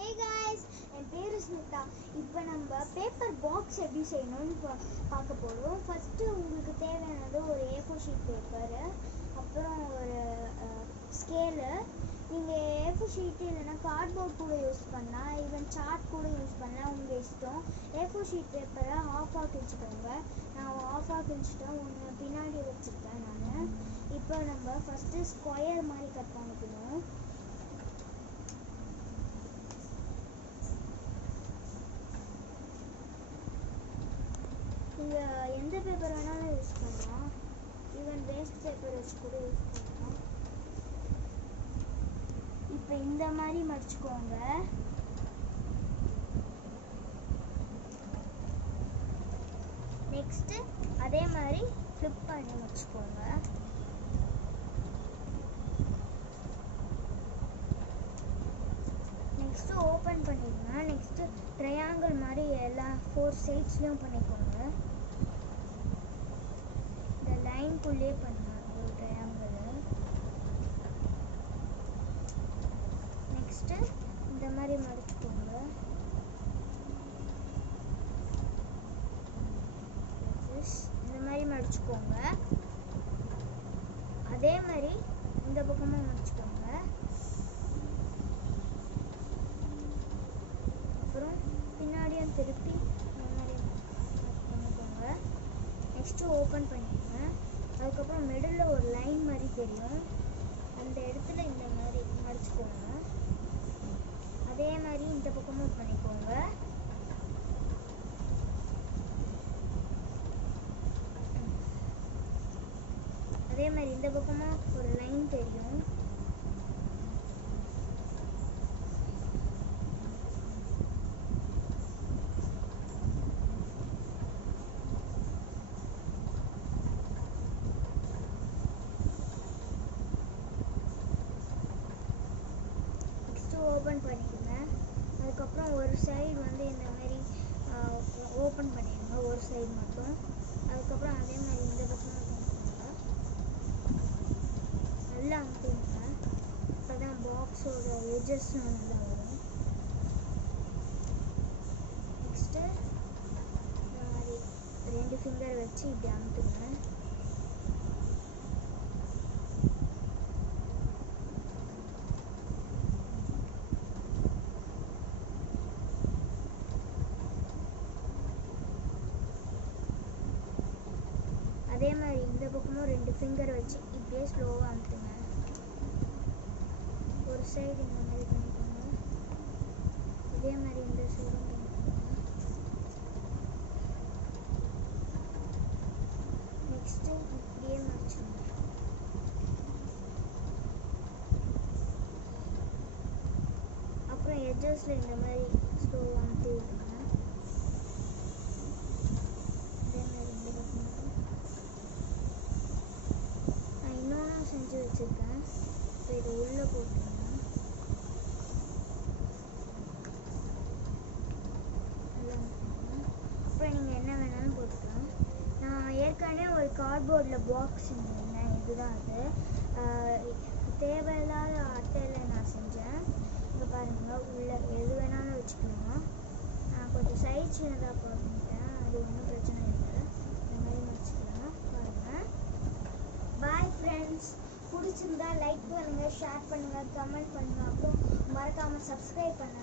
Hey guys, என் பேரு ஸ்மிதா. இப்போ நம்ம பேப்பர் பாக்ஸ் எப்படி செய்யணும்னு பார்க்க போகிறோம். ஃபஸ்ட்டு உங்களுக்கு தேவையானது ஒரு A4 ஷீட் பேப்பரு, அப்புறம் ஒரு ஸ்கேலு. நீங்கள் A4 ஷீட்டு இல்லைன்னா கார்ட்போர்ட் கூட யூஸ் பண்ணலாம், ஈவன் சார்ட் கூட யூஸ் பண்ணலாம், உங்கள் இஷ்டம். A4 ஷீட் பேப்பரை ஆஃபாக கிழிச்சிக்கோங்க. நான் ஆஃபாக கிழிச்சிட்டேன், ஒன்று பின்னாடி வச்சுருக்கேன் நான். இப்போ நம்ம ஃபஸ்ட்டு ஸ்கொயர் மாதிரி கட் பண்ணிக்கணும். நீங்கள் எந்த பேப்பர் வேணாலும் யூஸ் பண்ணலாம், ஈவன் வேஸ்ட் பேப்பர் வச்சு கூட யூஸ் பண்ணலாம். இப்போ இந்த மாதிரி மடிச்சுக்கோங்க. நெக்ஸ்ட்டு அதே மாதிரி ஃப்ளிப் பண்ணி மடிச்சுக்கோங்க. நெக்ஸ்ட்டு ஓப்பன் பண்ணிடுங்க. நெக்ஸ்ட்டு ட்ரையாங்கிள் மாதிரி எல்லா 4 சைட்ஸ்லையும் பண்ணிக்கோங்க. இந்த லைன்குள்ளே பண்ணுங்க ஒரு ட்ரையாங்கிள். நெக்ஸ்ட்டு இந்த மாதிரி மடிச்சுக்கோங்க. இந்த மாதிரி மடிச்சுக்கோங்க. அதே மாதிரி இந்த பக்கமும் மடிச்சுக்கோங்க. அப்புறம் பின்னாடியும் திருப்பி இந்த மாதிரி பண்ணிக்கோங்க. நெக்ஸ்ட்டு ஓப்பன் பண்ணிடுங்க. அதுக்கப்புறம் மிடில் ஒரு லைன் மாதிரி தெரியும், அந்த இடத்துல இந்த மாதிரி மடிச்சுக்கோங்க. அதே மாதிரி இந்த பக்கமும் பண்ணிக்கோங்க. அதே மாதிரி இந்த பக்கமும் ஒரு லைன் தெரியும். ஓப்பன் பண்ணிடுங்க. அதுக்கப்புறம் ஒரு சைடு வந்து இந்த மாதிரி ஓப்பன் பண்ணிடுங்க, ஒரு சைடு மட்டும். அதுக்கப்புறம் அதே மாதிரி இந்த பக்கம் பண்ணிக்கோங்க. நல்லா அமுத்துங்க, அப்போ தான் பாக்ஸோட எட்ஜஸ்லாம் நல்லா வரும். நெக்ஸ்ட்டு இந்த மாதிரி 2 ஃபிங்கர் வச்சு இப்படி அமுத்துங்க. அதே மாதிரி இந்த பக்கமும் 2 ஃபிங்கர் வச்சு இப்படியே ஸ்லோவாக அமுத்துங்க. ஒரு சைடு இந்த மாதிரி பண்ணிக்கோங்க. இதே மாதிரி இந்த சைடும் பண்ணிக்கோங்க. நெக்ஸ்ட்டு இப்படியே மடிச்சுங்க. அப்புறம் எட்ஜஸில் இந்த மாதிரி ஸ்லோவாக அமுத்தி விடுங்க. செஞ்சு வச்சுருக்கேன். இப்போ இதை உள்ளே போட்டுருங்க. அப்புறம் நீங்கள் என்ன வேணாலும் போட்டுக்கலாம். நான் ஏற்கனவே ஒரு கார்ட்போர்டில் பாக்ஸ் செஞ்சுருந்தேன், இதுதான் அது. தேவையில்லாத அட்டையில் நான் செஞ்சேன். இப்போ பாருங்கள், உள்ளே எது வேணாலும் வச்சுக்கலாம். நான் கொஞ்சம் சைட் சின்னதாக போட்டுட்டேன், அது ஒன்றும் பிரச்சனை இல்லை. இந்த மாதிரி வச்சுக்கலாம். பாருங்கள். Bye friends. பிடிச்சிருந்தா லைக் பண்ணுங்கள், ஷேர் பண்ணுங்கள், கமெண்ட் பண்ணுங்கள், அப்புறம் மறக்காமல் சப்ஸ்கிரைப் பண்ணுங்கள்.